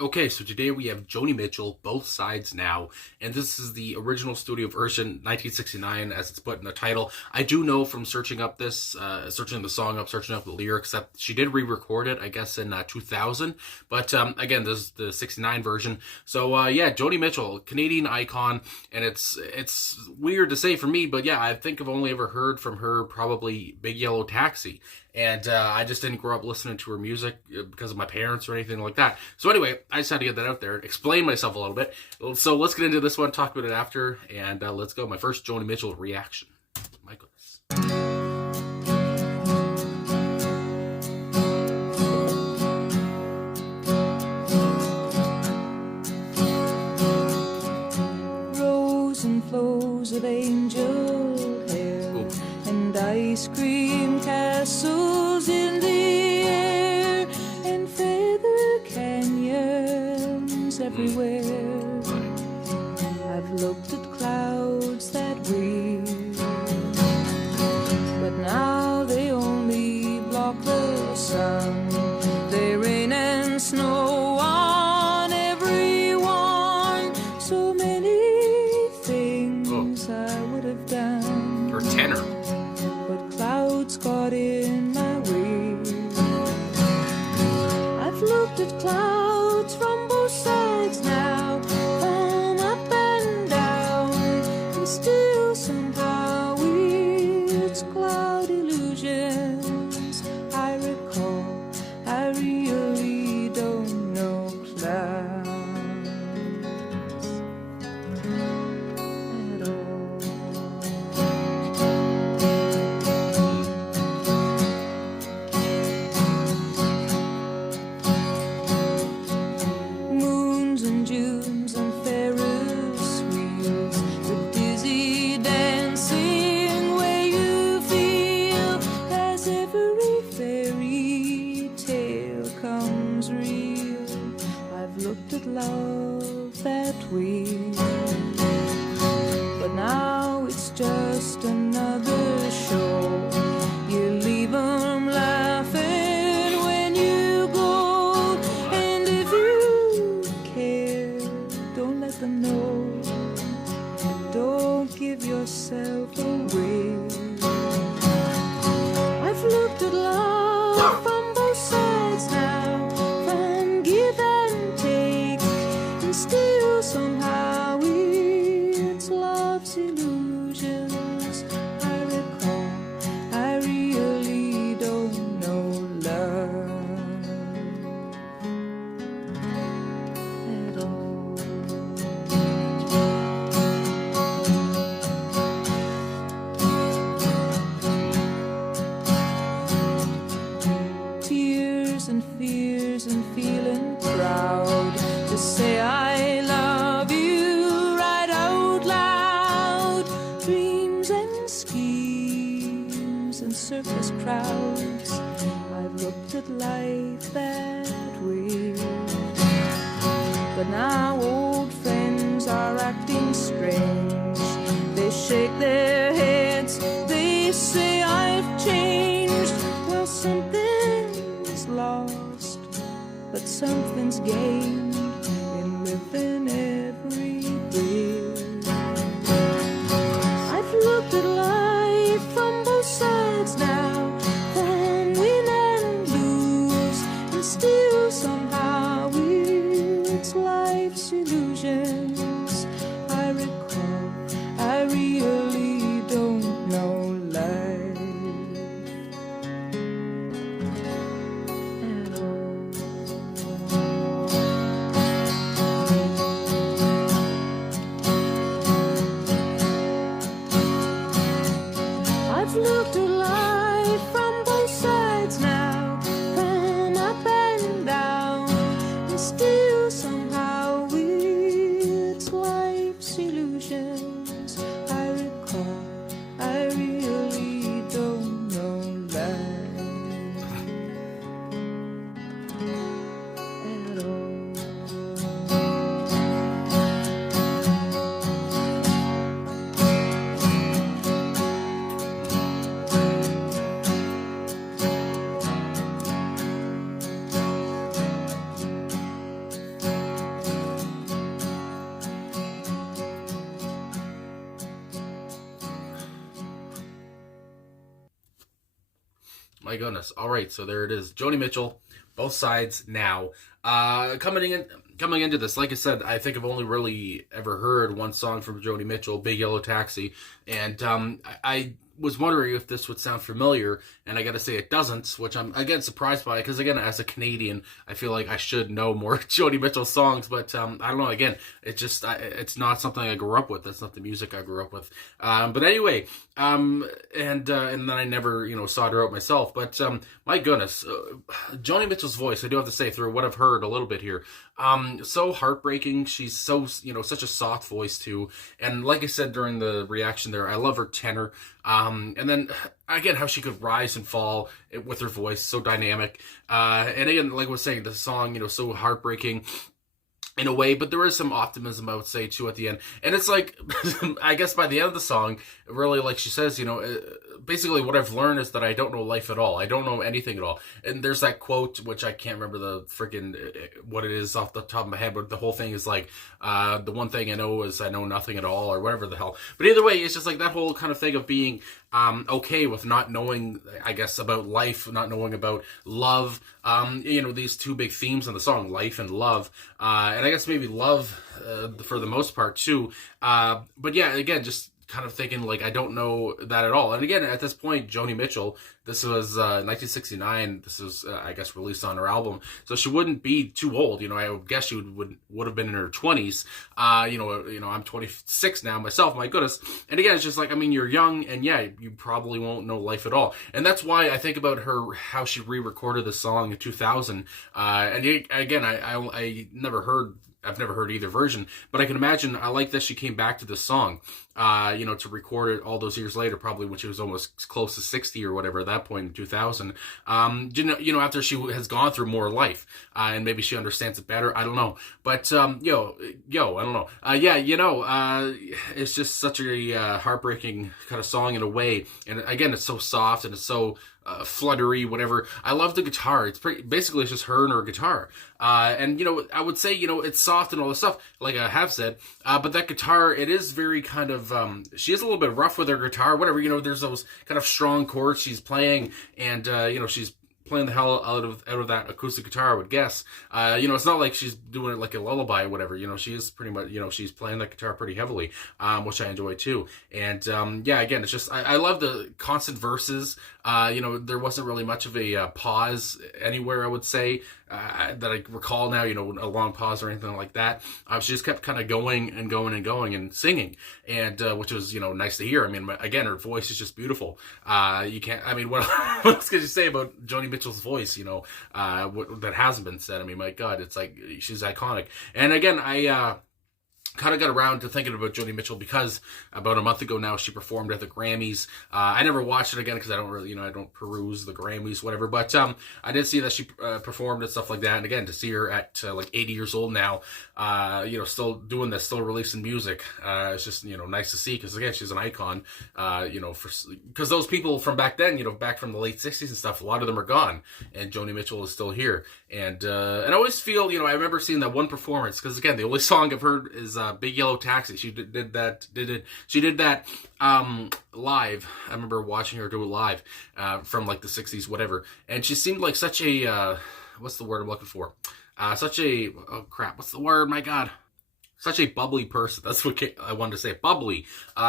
Okay, so today we have Joni Mitchell, Both Sides Now, and this is the original studio version, 1969, as it's put in the title. I do know from searching up searching the song up, searching up the lyrics, that she did re-record it, I guess, in 2000. But again, this is the 69 version. So yeah, Joni Mitchell, Canadian icon, and it's weird to say for me, but yeah, I think I've only ever heard from her probably Big Yellow Taxi. And I just didn't grow up listening to her music because of my parents or anything like that. So anyway, I just had to get that out there, explain myself a little bit. So let's get into this one, talk about it after, and let's go. My first Joni Mitchell reaction. My goodness. Rows and flows of angel hair. Ooh. And ice cream castles in the air, and feather canyons everywhere. I've looked at clouds that way, but now they only block the sun. They rain and snow on everyone. So many things I would have done. Or tenor. But clouds got in my way. I've looked at clouds from both sides now, from up and down, and still somehow it's cloud illusions. I recall, I really don't know clouds at all. Moons and Junes and Ferris wheels, the dizzy dancing way you feel as every fairy tale comes real. I've looked at love that way, but now it's just another show. You leave 'em laughing when you go, and if you care, don't let them know. Don't give yourself away. I've looked at love from both sides now, from give and take, and still somehow it's love's illusions. I recall, I really don't know love at all. Tears and fears and feeling proud to say I love you right out loud. Dreams and schemes and circus crowds. I've looked at life that way, but now old friends are acting strange. They shake their heads, they say I've changed. Well, something's lost, but something's gained in living every day. I've looked at life from both sides now, from win and lose, and still somehow it's life's illusions. I recall, I really don't know life at all. My goodness. All right, so there it is. Joni Mitchell, Both Sides Now. Coming into this, like I said, I think I've only really ever heard one song from Joni Mitchell, Big Yellow Taxi, and I was wondering if this would sound familiar, and I gotta say it doesn't, which I'm, again, surprised by, because, again, as a Canadian, I feel like I should know more Joni Mitchell songs, but I don't know, again, it's not something I grew up with. That's not the music I grew up with. But anyway, and then I never, sought her out myself, but my goodness, Joni Mitchell's voice, I do have to say, through what I've heard a little bit here, so heartbreaking. She's so, such a soft voice too, and like I said during the reaction there, I love her tenor. And then again, how she could rise and fall with her voice, so dynamic. And again, like I was saying, the song, so heartbreaking in a way, but there is some optimism, I would say, too, at the end. And it's like, I guess by the end of the song, really, like she says, basically what I've learned is that I don't know life at all. I don't know anything at all. And there's that quote, which I can't remember the freaking, what it is off the top of my head, but the whole thing is like, the one thing I know is I know nothing at all, or whatever the hell. But either way, it's just like that whole kind of thing of being okay with not knowing, I guess, about life, not knowing about love. These two big themes in the song, life and love. And I guess maybe love for the most part too. But yeah, again, just kind of thinking like I don't know that at all. And again, at this point, Joni Mitchell, this was 1969. This was I guess released on her album, so she wouldn't be too old. I would guess she would have been in her 20s. I'm 26 now myself. My goodness. And again, it's just like, I mean, you're young, and yeah, you probably won't know life at all. And that's why I think about her, how she re-recorded the song in 2000. And again, I've never heard either version, but I can imagine, I like that she came back to this song, to record it all those years later, probably when she was almost close to 60 or whatever at that point in 2000. After she has gone through more life, and maybe she understands it better. I don't know, but I don't know. It's just such a heartbreaking kind of song in a way, and again, it's so soft and it's so fluttery, whatever. I love the guitar. Basically it's just her and her guitar. And I would say, it's soft and all this stuff, like I have said, but that guitar, it is very kind of, she is a little bit rough with her guitar, whatever, there's those kind of strong chords she's playing, and, she's playing the hell out of that acoustic guitar, I would guess. It's not like she's doing it like a lullaby or whatever. She is pretty much, she's playing that guitar pretty heavily, which I enjoy too. And again, it's just, I love the constant verses. There wasn't really much of a pause anywhere, I would say, that I recall now, a long pause or anything like that. She just kept kind of going and going and going and singing, and which was, nice to hear. I mean, again, her voice is just beautiful. You can't, I mean, what else could you say about Joni Mitchell's voice, that hasn't been said? I mean, my God, it's like, she's iconic. And again, I kind of got around to thinking about Joni Mitchell because about a month ago now she performed at the Grammys. I never watched it again because I don't really, I don't peruse the Grammys, whatever. But I did see that she performed and stuff like that. And again, to see her at like 80 years old now, still doing this, still releasing music, it's just, nice to see, because again, she's an icon, because those people from back then, back from the late 60s and stuff, a lot of them are gone, and Joni Mitchell is still here. And I always feel, I remember seeing that one performance, because again, the only song I've heard is Big Yellow Taxi. She did that live. I remember watching her do it live, from like the 60s, whatever. And she seemed like such a, what's the word I'm looking for? Oh crap, what's the word? My God. Such a bubbly person. That's what I wanted to say. Bubbly.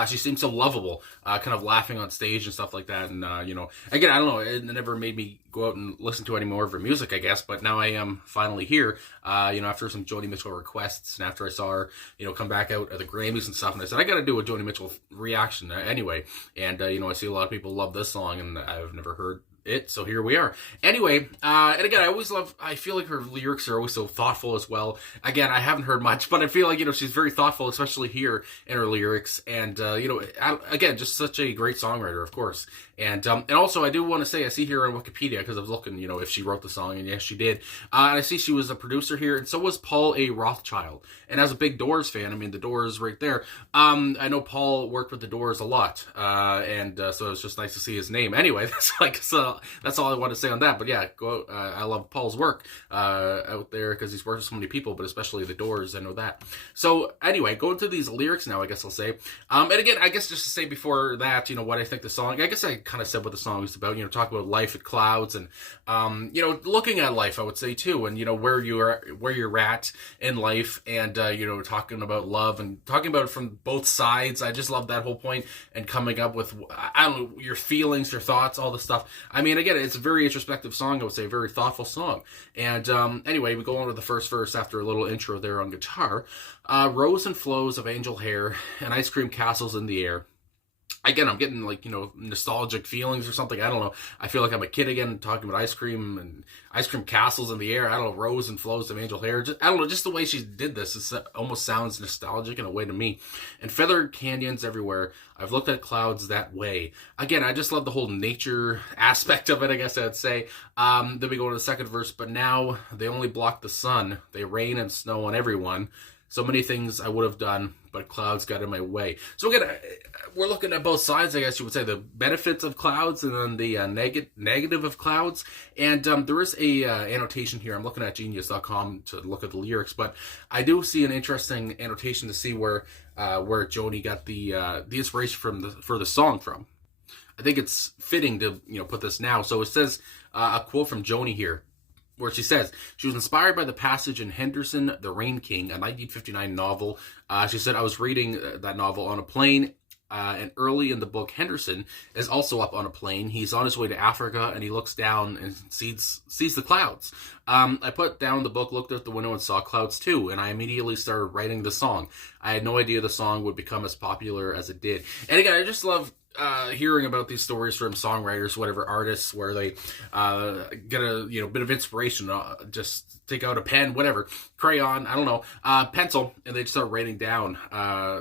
She seemed so lovable, kind of laughing on stage and stuff like that. And, again, I don't know. It never made me go out and listen to any more of her music, I guess. But now I am finally here, after some Joni Mitchell requests, and after I saw her, come back out at the Grammys and stuff. And I said, I got to do a Joni Mitchell reaction anyway. And, I see a lot of people love this song, and I've never heard it, so here we are. Anyway, and again, I feel like her lyrics are always so thoughtful as well. Again, I haven't heard much, but I feel like, she's very thoughtful, especially here in her lyrics. And, again, just such a great songwriter, of course. And also, I do want to say, I see here on Wikipedia, because I was looking, if she wrote the song, and yes, she did. And I see she was a producer here, and so was Paul A. Rothchild. And as a big Doors fan, I mean, the Doors right there. I know Paul worked with the Doors a lot, and so it was just nice to see his name. Anyway, that's like a that's all I want to say on that. But yeah, I love Paul's work out there because he's worked with so many people, but especially the Doors. I know that. So anyway, going to these lyrics now, I guess I'll say. And again, I guess just to say before that, what I think the song. I guess I kind of said what the song is about. Talk about life at clouds and looking at life. I would say too, and where you're at in life, and talking about love and talking about it from both sides. I just love that whole point and coming up with I don't know your feelings, your thoughts, all this stuff. I mean, again, it's a very introspective song. I would say a very thoughtful song. And anyway, we go on to the first verse after a little intro there on guitar. Rows and flows of angel hair and ice cream castles in the air. Again, I'm getting nostalgic feelings or something. I don't know. I feel like I'm a kid again talking about ice cream and ice cream castles in the air. I don't know, rows and flows of angel hair. I don't know, just the way she did this. It almost sounds nostalgic in a way to me. And feathered canyons everywhere. I've looked at clouds that way. Again, I just love the whole nature aspect of it, I guess I'd say. Then we go to the second verse. But now they only block the sun. They rain and snow on everyone. So many things I would have done, but clouds got in my way. So again, we're looking at both sides, I guess you would say, the benefits of clouds and then the negative of clouds. And there is a annotation here. I'm looking at genius.com to look at the lyrics, but I do see an interesting annotation to see where Joni got the inspiration for the song from. I think it's fitting to put this now. So it says a quote from Joni here, where she says she was inspired by the passage in Henderson, The Rain King, a 1959 novel. She said, I was reading that novel on a plane, and early in the book, Henderson is also up on a plane. He's on his way to Africa, and he looks down and sees the clouds. I put down the book, looked out the window, and saw clouds too, and I immediately started writing the song. I had no idea the song would become as popular as it did. And again, I just love hearing about these stories from songwriters, whatever artists, where they get a bit of inspiration, just take out a pen, whatever, crayon, I don't know, pencil, and they just start writing down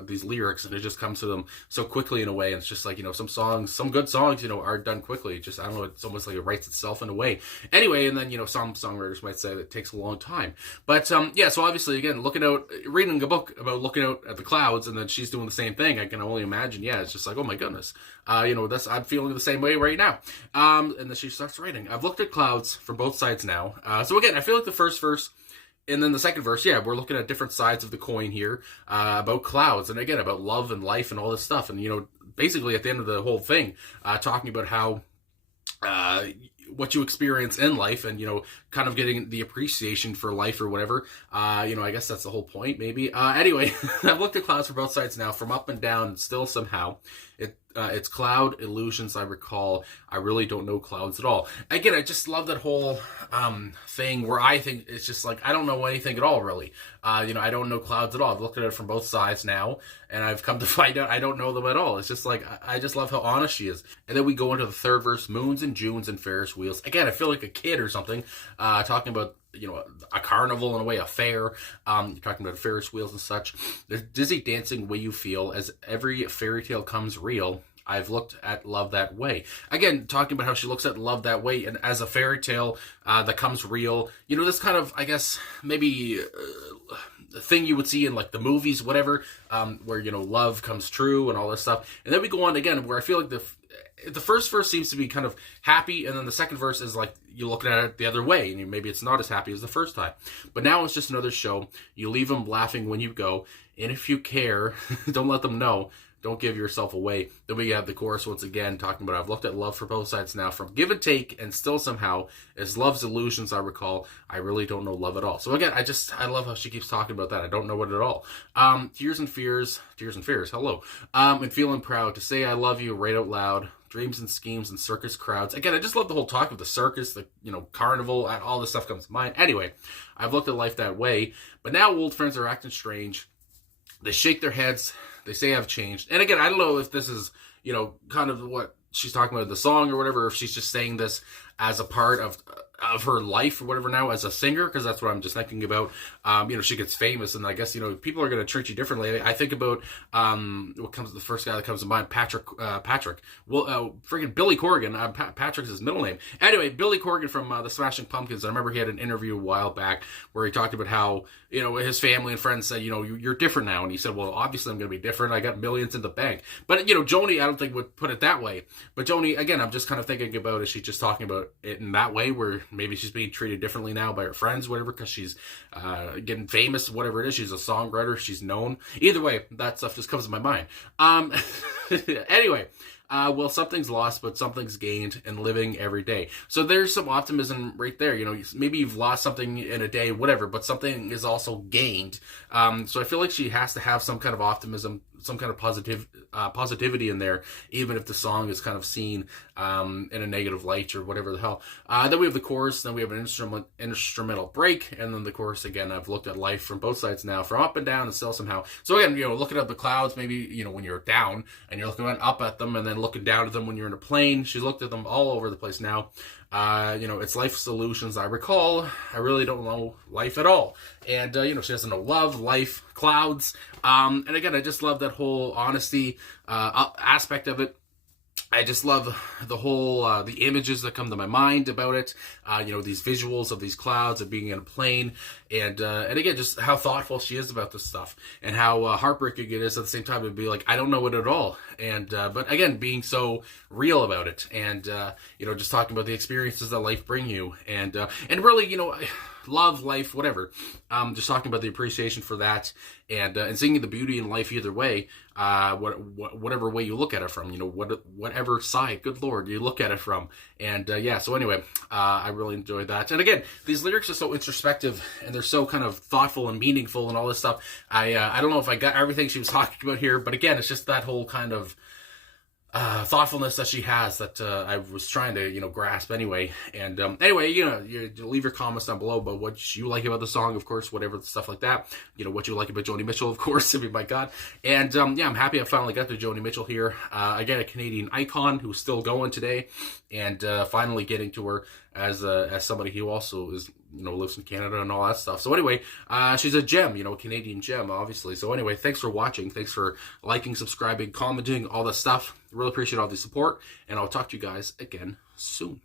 these lyrics, and it just comes to them so quickly in a way. And it's just like some good songs are done quickly. Just I don't know, it's almost like it writes itself in a way. Anyway, and then some songwriters might say that it takes a long time, but yeah. So obviously, again, reading a book about looking out at the clouds, and then she's doing the same thing. I can only imagine. Yeah, it's just like, oh my goodness. I'm feeling the same way right now. And then she starts writing. I've looked at clouds from both sides now. So again, I feel like the first verse and then the second verse, yeah, we're looking at different sides of the coin here, about clouds, and again, about love and life and all this stuff. And, basically at the end of the whole thing, talking about how, what you experience in life and, kind of getting the appreciation for life or whatever. I guess that's the whole point, maybe. Anyway, I've looked at clouds from both sides now, from up and down, and still somehow it's cloud illusions I recall. I really don't know clouds at all. Again, I just love that whole thing where I think it's just like, I don't know anything at all, really. I don't know clouds at all. I've looked at it from both sides now, and I've come to find out I don't know them at all. It's just like, I just love how honest she is. And then we go into the third verse, moons and Junes and Ferris wheels. Again, I feel like a kid or something, talking about a carnival in a way, a fair. You're talking about Ferris wheels and such. There's dizzy dancing way you feel as every fairy tale comes real. I've looked at love that way. Again, talking about how she looks at love that way, and as a fairy tale that comes real. This kind of, I guess, maybe thing you would see in like the movies, whatever, where love comes true and all this stuff. And then we go on again, where I feel like the first verse seems to be kind of happy, and then the second verse is like you're looking at it the other way, and maybe it's not as happy as the first time. But now it's just another show. You leave them laughing when you go, and if you care, don't let them know. Don't give yourself away. Then we have the chorus once again, talking about I've looked at love for both sides now, from give and take, and still somehow, as love's illusions I recall, I really don't know love at all. So again, I love how she keeps talking about that. I don't know it at all. Tears and fears, hello. And feeling proud to say I love you right out loud. Dreams and schemes and circus crowds. Again, I just love the whole talk of the circus, the carnival, and all this stuff comes to mind. Anyway, I've looked at life that way, but now old friends are acting strange. They shake their heads. They say I've changed. And again, I don't know if this is, kind of what she's talking about in the song or whatever, if she's just saying this as a part of her life or whatever now as a singer, because that's what I'm just thinking about. She gets famous, and I guess people are going to treat you differently. I think about the first guy that comes to mind, Patrick. Well, freaking Billy Corgan. Patrick's his middle name. Anyway, Billy Corgan from the Smashing Pumpkins. I remember he had an interview a while back where he talked about how his family and friends said, you're different now, and he said, well, obviously I'm going to be different. I got millions in the bank. But Joni, I don't think would put it that way. But Joni, again, I'm just kind of thinking about, is she just talking about it in that way, where maybe she's being treated differently now by her friends, whatever, because she's getting famous, whatever it is. She's a songwriter. She's known. Either way, that stuff just comes to my mind. Anyway, well, something's lost, but something's gained in living every day. So there's some optimism right there. Maybe you've lost something in a day, whatever, but something is also gained. So I feel like she has to have some kind of optimism, some kind of positivity in there, even if the song is kind of seen in a negative light or whatever the hell. Then we have the chorus, then we have an instrumental break, and then the chorus again. I've looked at life from both sides now, from up and down and still somehow. So again, looking at the clouds, maybe, when you're down and you're looking up at them, and then looking down at them when you're in a plane. She's looked at them all over the place now. It's life solutions. I recall, I really don't know life at all. And, she doesn't know love, life, clouds. And again, I just love that whole honesty aspect of it. I just love the whole, the images that come to my mind about it. These visuals of these clouds, of being in a plane. And again, just how thoughtful she is about this stuff. And how heartbreaking it is at the same time to be like, I don't know it at all. And, but again, being so real about it. And, just talking about the experiences that life bring you. And really, love, life, whatever. Just talking about the appreciation for that, and seeing the beauty in life either way, whatever way you look at it from, whatever side, good Lord, you look at it from. And so anyway, I really enjoyed that. And again, these lyrics are so introspective, and they're so kind of thoughtful and meaningful and all this stuff. I don't know if I got everything she was talking about here, but again, it's just that whole kind of thoughtfulness that she has that I was trying to grasp anyway. And anyway, you leave your comments down below about what you like about the song, of course, whatever stuff like that. What you like about Joni Mitchell, of course. I mean, my God. And I'm happy I finally got to Joni Mitchell here. Again, a Canadian icon who's still going today, and finally getting to her as somebody who also is lives in Canada and all that stuff. So anyway, she's a gem, a Canadian gem, obviously. So anyway, thanks for watching. Thanks for liking, subscribing, commenting, all that stuff. Really appreciate all the support, and I'll talk to you guys again soon.